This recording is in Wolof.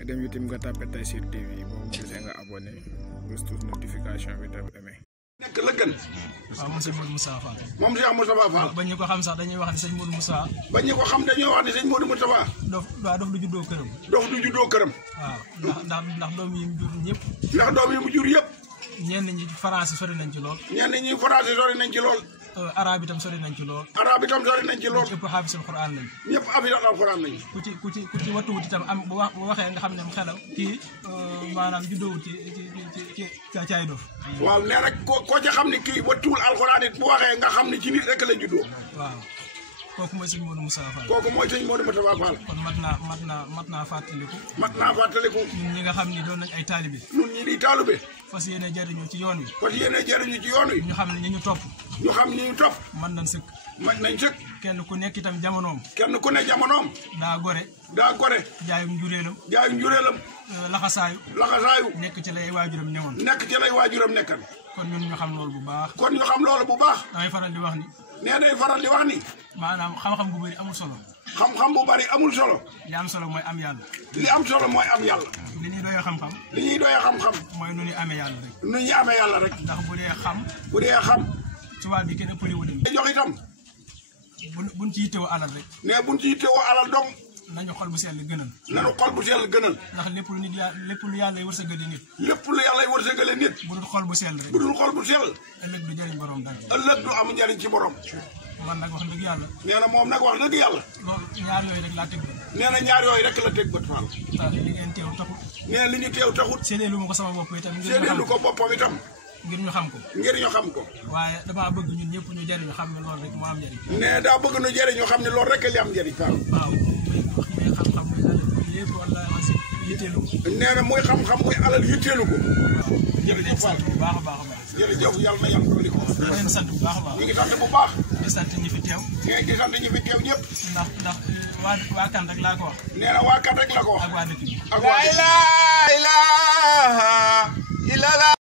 nga dem YouTube nga tapé Tayssir TV boo gisee nga abonné bës tous notification bi tam amee. nekk la gën. waaw moom sëñ Modou Moustapha Fall. moom Cheikh Moustapha Fall. ba ñu ko xam sax dañuy wax ne sëñ Modou Moustapha. ba ñu ko xam dañuy wax ne sëñ Modou Moustapha. dof du juddoo këram. dof du juddoo këram. waaw ndax doom yi mu jur ñëpp. ndax doom yi mu jur yëpp. ñenn ñi français sori nañ ci lool. ñenn ñi français sori nañ ci lool. arabe itam sori nañ ci lool. arabe itam sori nañ ci lool. ñëpp xaafisul Alxuraan lañ. ñëpp xaafisul Alxuraan lañ. ku ci wattuwut itam am bu waxee nga xam ne mu xelam kii maanaam juddoowut ci ay dof. waaw nee nag ko ci xam ne kii wattuwul Alxuraan it bu waxee nga xam ne ci nit rek la juddoo. waaw kooku mooy sëñ Modou Moustapha Fall. kooku mooy sëñ Modou Moustapha Fall. kon mat naa fàttaliku. mat naa fàttaliku. ñun ñi nga xam ni doon nañ ay taalibe. ñun ñi di taalibe. fas yéene jariñu ci yoon wi. fas yéene jariñu ci yoon wi. ñu xam ne ñi ñu topp. ñu xam ñi ñu topp. mën nañ sëkk. mën nañ sëkk. kenn ku nekk itam jamonoom. kenn ku ne jamonoom. daa gore. jaayum njureelam. laxasaayu. nekk ci lay waajuram ñëwoon. nekk ci lay waajuram nekkan. kon ñun ñu xam loolu bu baax. kon ñu xam loolu bu baax. damay faral di wax ni. day faral di wax ni. maanaam xam-xam bu bëri amul solo. xam-xam bu bari amul solo. li am solo mooy am yàlla. li am solo mooy am yàlla. li ñuy doyee xam-xam. li ñuy doyee xam-xam. mooy nu ñuy amee yàlla rek. nu ñuy amee yàlla rek. ndax bu dee xam. tubaab bi kenn ëppale wu leen. jox itam. buñ ci yittewoo alal rek. mais buñ ci yittewoo alal dong. nañu xol bu sell gënal. nañu xol bu sell gënal. ndax lépp lu yàlla wërsëgale nit. lépp lu yàlla wërsëgale nit. bu dul xol bu sell rek. bu dul xol bu sell. ëllëg du jëriñ borom dara. ëllëg du am njëriñ ci borom. man nag wax dëgg yàlla. nee na moom nag wax dëgg yàlla. loolu ñaar yooyu rek laa teg bët. nee na ñaar yooyu rek la teg bët Fall. waaw li ngeen teew taxut. nee na li ñu teew taxut. séenéelu ma ko sama bopp itam. séenéelu ko boppam itam. ngir ñu xam ko. ngir ñu xam ko. waaye damaa bëgg ñun ñëpp ñu jëriñu xam ne loolu rek moo am njëriñ. nee daa bëgg ñu jëriñu xam ne loolu rek li am njëriñ Fall. waaw muy xam-xam muy alal lépp wallaahi yitteelu ko. nee na muy xam-xam muy alal yitteelu ko. jërëjëf sant bu baax a baax a baax. jërëjëf yàlla na yàlla dolli ko. di leen sant bu baax a baax. ñu ngi sant bu baax. di sant ñi fi teew. di sant ñi fi teew ñëpp. ndax waa kan rek laa ko wax. nee na waa kan rek la ko wax. ak waa dëkk bi. ak waa dëkk bi.